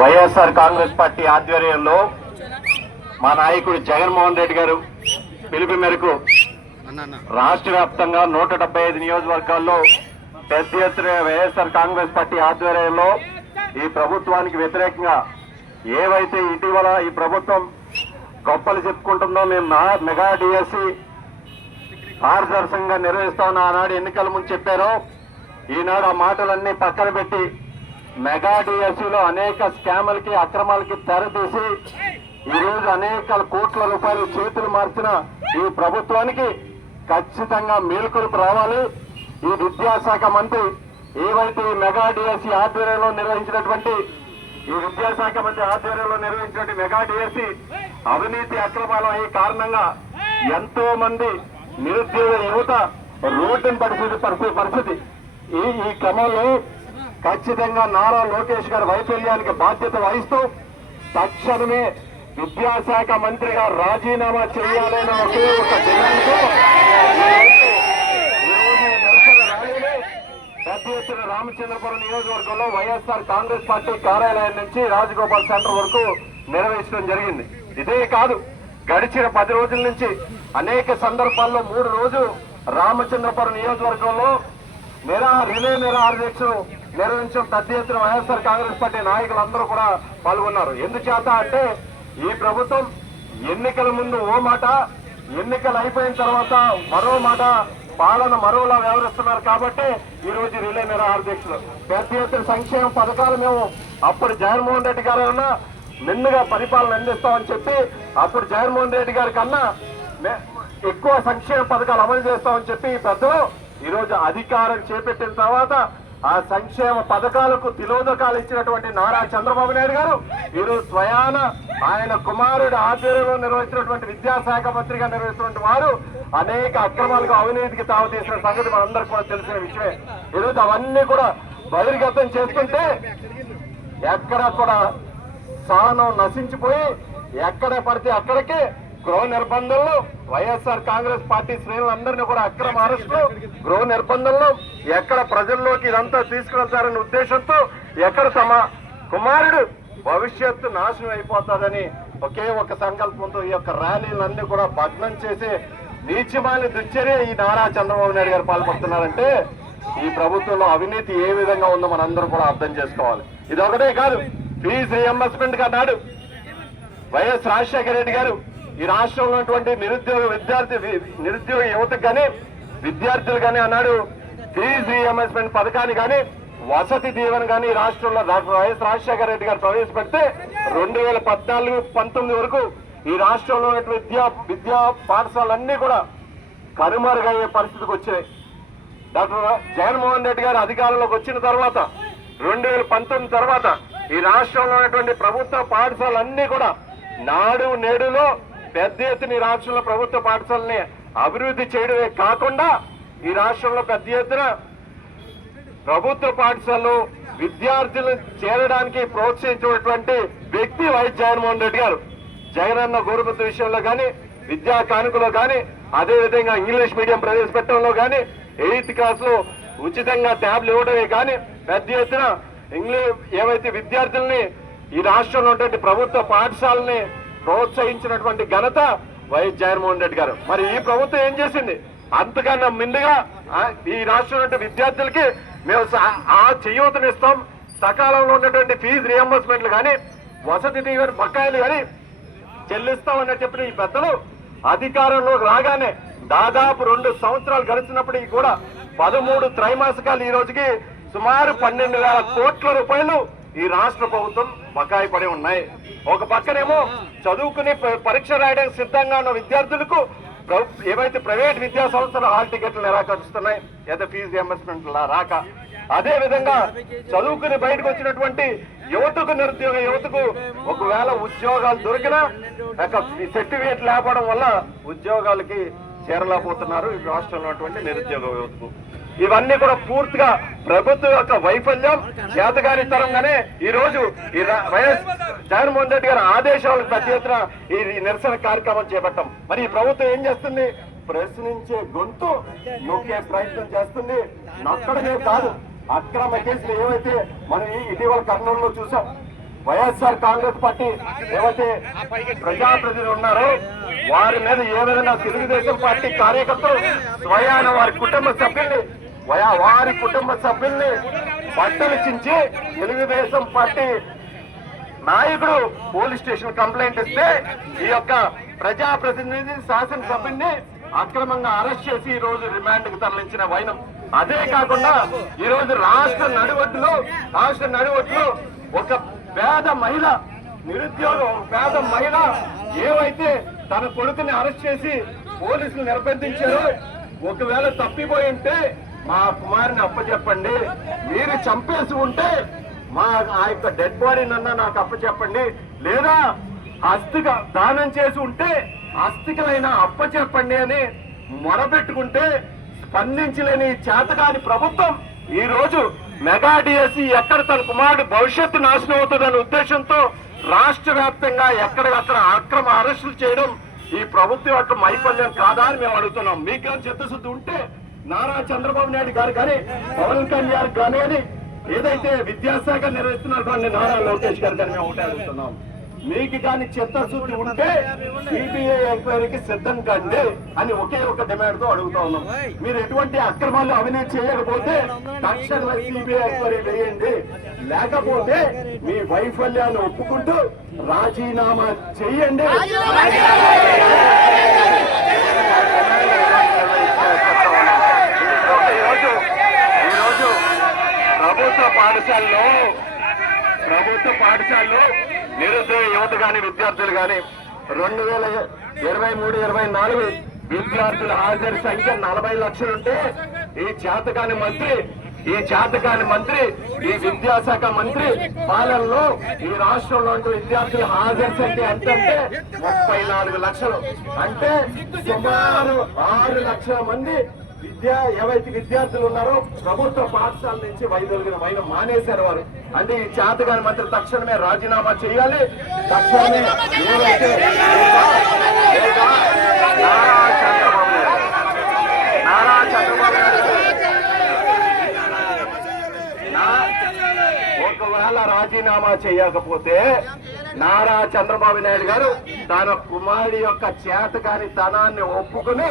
YSR Congress party ఆధ్వర్యంలో మా నాయకుడు జగన్మోహన్ రెడ్డి గారు పిలుపు మేరకు రాష్ట్ర వ్యాప్తంగా 175 నియోజకవర్గాల్లో పెద్ద ఎత్తున వైఎస్ఆర్ కాంగ్రెస్ పార్టీ ఆధ్వర్యంలో ఈ ప్రభుత్వానికి వ్యతిరేకంగా ఏవైతే ఇటీవల ఈ ప్రభుత్వం గొప్పలు చెప్పుకుంటుందో మేము మెగా డిఎస్సి పారదర్శకంగా నిర్వహిస్తామని ఆనాడు ఎన్నికల ముందు చెప్పారో ఈనాడు ఆ మాటలన్నీ పక్కన పెట్టి మెగా డిఎస్సిలో అనేక స్కాములకి అక్రమాలకి తెరతీసి ఈరోజు అనేక కోట్ల రూపాయలు చేతులు మార్చిన ఈ ప్రభుత్వానికి ఖచ్చితంగా మేలుకొలుపు రావాలి. ఈ విద్యాశాఖ మంత్రి ఏవైతే మెగా డిఎస్సి ఆధ్వర్యంలో నిర్వహించినటువంటి మెగా డిఎస్సి అవినీతి అక్రమాలు అయ్యే కారణంగా ఎంతో మంది నిరుద్యోగ యువత రోడ్డును పరిస్థితి ఈ క్రమంలో ఖచ్చితంగా నారా లోకేష్ గారి వైఫల్యానికి బాధ్యత వహిస్తూ తక్షణమే విద్యాశాఖ మంత్రిగా రాజీనామా చేయాలన్న ఒకే ఒక డిమాండ్తో పెద్ద ఎత్తున రామచంద్రపురం నియోజకవర్గంలో వైఎస్ఆర్ కాంగ్రెస్ పార్టీ కార్యాలయం నుంచి రాజగోపాల్ సెంటర్ వరకు నిర్వహించడం జరిగింది. ఇదే కాదు, గడిచిన 10 రోజుల నుంచి అనేక సందర్భాల్లో 3 రోజులు రామచంద్రపురం నియోజకవర్గంలో రిలే నిరాహార దీక్షలు నిర్వహించడం పెద్ద ఎత్తున వైఎస్ఆర్ కాంగ్రెస్ పార్టీ నాయకులందరూ కూడా పాల్గొన్నారు. ఎందుచేత అంటే ఈ ప్రభుత్వం ఎన్నికల ముందు ఓ మాట, ఎన్నికలు అయిపోయిన తర్వాత మరో మాట, పాలన మరోలా వ్యవహరిస్తున్నారు. కాబట్టి ఈ రోజు రిలే నిరాహార దీక్షలు పెద్ద ఎత్తున సంక్షేమ పథకాలు మేము అప్పుడు జగన్మోహన్ రెడ్డి గారు అన్నా నిన్నుగా పరిపాలన అందిస్తామని చెప్పి అప్పుడు జగన్మోహన్ రెడ్డి గారి కన్నా ఎక్కువ సంక్షేమ పథకాలు అమలు చేస్తామని చెప్పి పెద్దలు ఈరోజు అధికారం చేపట్టిన తర్వాత ఆ సంక్షేమ పథకాలకు తిలోదకాలు ఇచ్చినటువంటి నారా చంద్రబాబు నాయుడు గారు ఈరోజు స్వయాన ఆయన కుమారుడు ఆధ్వర్యంలో నిర్వహించినటువంటి విద్యాశాఖ మంత్రిగా నిర్వహిస్తున్నటువంటి వారు అనేక అక్రమాలకు అవినీతికి తావుతీసిన సంగతి మనందరికీ కూడా తెలిసిన విషయమే. ఈరోజు అవన్నీ కూడా బహిర్గతం చేసుకుంటే ఎక్కడ కూడా సహనం నశించిపోయి ఎక్కడ పడితే అక్కడికి గృహ నిర్బంధంలో వైఎస్ఆర్ కాంగ్రెస్ పార్టీ శ్రేణులందరినీ కూడా అక్రమ అరెస్టులు, గృహ నిర్బంధంలో ఎక్కడ ప్రజల్లోకి ఇదంతా తీసుకువెళ్తారనే ఉద్దేశంతో ఎక్కడ తమ కుమారుడు భవిష్యత్తు నాశనం అయిపోతాదని ఒకే ఒక సంకల్పంతో ఈ యొక్క ర్యాలీలన్నీ కూడా భగ్నం చేసి నీచమాలి దుశ్చర్య ఈ నారా చంద్రబాబు నాయుడు గారు పాల్పడుతున్నారంటే ఈ ప్రభుత్వంలో అవినీతి ఏ విధంగా ఉందో మనందరూ కూడా అర్థం చేసుకోవాలి. ఇది ఒకటే కాదు, ఫీజు రీఎంబర్స్మెంట్ గా నాడు వైఎస్ రాజశేఖర రెడ్డి గారు ఈ రాష్ట్రంలో ఉన్నటువంటి నిరుద్యోగ యువతకు కానీ విద్యార్థులు కానీ అన్నాడు ఫీజు రీఎంబర్స్మెంట్ పథకాన్ని కానీ వసతి దీవెన కానీ రాష్ట్రంలో వైఎస్ రాజశేఖర రెడ్డి గారు ప్రవేశపెడితే 2014-19 వరకు ఈ రాష్ట్రంలో విద్యా పాఠశాలన్నీ కూడా కనుమరుగయ్యే పరిస్థితికి వచ్చాయి. డాక్టర్ జగన్మోహన్ రెడ్డి గారు అధికారంలోకి వచ్చిన తర్వాత 2019 తర్వాత ఈ రాష్ట్రంలో ఉన్నటువంటి ప్రభుత్వ పాఠశాలన్నీ కూడా నాడు నేడులో పెద్ద ఎత్తున ఈ రాష్ట్రంలో ప్రభుత్వ పాఠశాలని అభివృద్ధి చేయడమే కాకుండా ఈ రాష్ట్రంలో పెద్ద ఎత్తున ప్రభుత్వ పాఠశాలలో విద్యార్థులను చేరడానికి ప్రోత్సహించినటువంటి వ్యక్తి వైఎస్ జగన్మోహన్ రెడ్డి గారు. జగనన్న గోరుముద్ద విషయంలో కానీ, విద్యా కానుకలో కానీ, అదేవిధంగా ఇంగ్లీష్ మీడియం ప్రవేశపెట్టడంలో కానీ, 8th క్లాస్ లో ఉచితంగా ట్యాబ్లు ఇవ్వడమే కానీ పెద్ద ఎత్తున ఏవైతే విద్యార్థుల్ని ఈ రాష్ట్రంలో ఉన్నటువంటి ప్రభుత్వ పాఠశాలని ప్రోత్సహించినటువంటి ఘనత వైఎస్ జగన్మోహన్ రెడ్డి గారు. మరి ఈ ప్రభుత్వం ఏం చేసింది? అంతకన్నా ముందుగా ఈ రాష్ట్రంలో విద్యార్థులకి మేము ఆ చేయూతనిస్తాం, సకాలంలో ఉన్నటువంటి ఫీజు రియంబర్స్మెంట్లు కానీ వసతి దీవెన బకాయిలు కానీ చెల్లిస్తామని చెప్పిన ఈ పెద్దలు అధికారంలోకి రాగానే దాదాపు 2 సంవత్సరాలు గడిచినప్పటికీ కూడా 13 త్రైమాసికాలు ఈ రోజుకి సుమారు 12,000 కోట్ల రూపాయలు ఈ రాష్ట్ర ప్రభుత్వం బకాయి పడి ఉన్నాయి. ఒక పక్కనేమో చదువుకుని పరీక్ష రాయడానికి సిద్ధంగా ఉన్న విద్యార్థులకు ఏవైతే ప్రైవేట్ విద్యా సంస్థలు హాల్ టికెట్లు నిరాకరిస్తున్నాయి, ఏదో ఫీజు రియంబర్స్మెంట్ రాక, అదే విధంగా చదువుకుని బయటకు వచ్చినటువంటి నిరుద్యోగ యువతకు ఒకవేళ ఉద్యోగాలు దొరికినా సర్టిఫికేట్ లేకపోవడం వల్ల ఉద్యోగాలకి చేరలేకపోతున్నారు ఈ రాష్ట్రంలో ఉన్నటువంటి నిరుద్యోగ యువతకు. ఇవన్నీ కూడా పూర్తిగా ప్రభుత్వం యొక్క వైఫల్యం, చేతగానితనంగానే ఈ రోజు ఈ వైఎస్ జగన్మోహన్ రెడ్డి గారి ఆదేశాలకు పెద్ద ఎత్తున ఈ నిరసన కార్యక్రమం చేపట్టాం. మరి ఈ ప్రభుత్వం ఏం చేస్తుంది? ప్రశ్నించే గొంతు నొక్కే ప్రయత్నం చేస్తుంది. నొక్కడమే కాదు, అక్రమ కేసులు ఏవైతే మనం ఇటీవల కర్నూలులో చూసాం, వైఎస్ఆర్ కాంగ్రెస్ పార్టీ ఏవైతే ప్రజాప్రతినిధులు ఉన్నారో వారి మీద ఏ విధంగా తెలుగుదేశం పార్టీ కార్యకర్తలు స్వయాన వారి కుటుంబ సభ్యుల్ని బట్టలు చించి తెలుగుదేశం పార్టీ నాయకుడు పోలీస్ స్టేషన్ కంప్లైంట్ ఇస్తే ఈ యొక్క ప్రజాప్రతినిధి శాసనసభ్యుని అక్రమంగా అరెస్ట్ చేసి ఈ రోజు రిమాండ్ కు తరలించిన వైనం. అదే కాకుండా ఈ రోజు రాష్ట్ర నడివొడ్లో ఒక పేద మహిళ పేద మహిళ ఏవైతే తన కొడుకుని అరెస్ట్ చేసి పోలీసులు నిర్బంధించారో ఒకవేళ తప్పిపోయి ఉంటే మా కుమారుని అప్పచెప్పండి, మీరు చంపేసి ఉంటే ఆ యొక్క డెడ్ బాడీనన్నా నాకు అప్పచెప్పండి, లేదా అస్థిగా దానం చేసి ఉంటే అస్థికలైనా అప్పచెప్పండి అని మొరబెట్టుకుంటే స్పందించలేని చేతకాని ప్రభుత్వం ఈ రోజు మెగా డిఎస్సి ఎక్కడ తన కుమారుడు భవిష్యత్తు నాశనం అవుతుందనే ఉద్దేశంతో రాష్ట్ర వ్యాప్తంగా ఎక్కడికక్కడ అక్రమ అరెస్టులు చేయడం ఈ ప్రభుత్వం యొక్క వైఫల్యం కాదా అని మేము అడుగుతున్నాం. మీకు చిత్తశుద్ధి ఉంటే నారా చంద్రబాబు నాయుడు గారు కానీ పవన్ కళ్యాణ్ కానీ ఏదైతే విద్యాశాఖ నిర్వహిస్తున్నారు కానీ నారా లోకేష్ గారు కానీ మేము ఒకటే అడుగుతున్నాం, మీకు కానీ చిత్తశుద్ధి ఉంటే సిబిఐ ఎంక్వైరీకి సిద్ధం కండి అని ఒకే ఒక డిమాండ్ తో అడుగుతా ఉన్నాం. మీరు ఎటువంటి అక్రమాలు అవినీతి చేయకపోతే తక్షణమే సిబిఐ ఎంక్వైరీ వేయండి, లేకపోతే మీ వైఫల్యాన్ని ఒప్పుకుంటూ రాజీనామా చేయండి. ఈరోజు ప్రభుత్వ పాఠశాలలో నిరుద్యోగ యువత గాని విద్యార్థులు గాని 2023-24 విద్యార్థుల హాజరు సంఖ్య 40 లక్షలుంటే ఈ చేతకాని మంత్రి ఈ విద్యాశాఖ మంత్రి పాలనలో ఈ రాష్ట్రంలో విద్యార్థుల హాజరు సంఖ్య ఎంతంటే 34 లక్షలు. అంటే సుమారు 6 లక్షల మంది ఏవైతే విద్యార్థులు ఉన్నారో ప్రభుత్వ పాఠశాల నుంచి వైదొలిగిన మానేశారు వారు. అంటే ఈ చేతగాని మంత్రి తక్షణమే రాజీనామా చేయాలి. తక్షణమే ఏవైతే నారా చంద్రబాబు ఒకవేళ రాజీనామా చేయకపోతే నారా చంద్రబాబు నాయుడు గారు తన కుమారుడి యొక్క చేతకాని తనాన్ని ఒప్పుకుని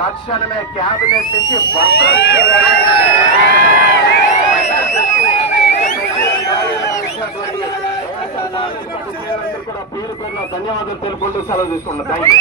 తక్షణమే కేబినెట్ నుంచి కూడా పేరు పేరున ధన్యవాదాలు తెలుపుకుంటూ సెలవు తీసుకున్నాను. Thank you.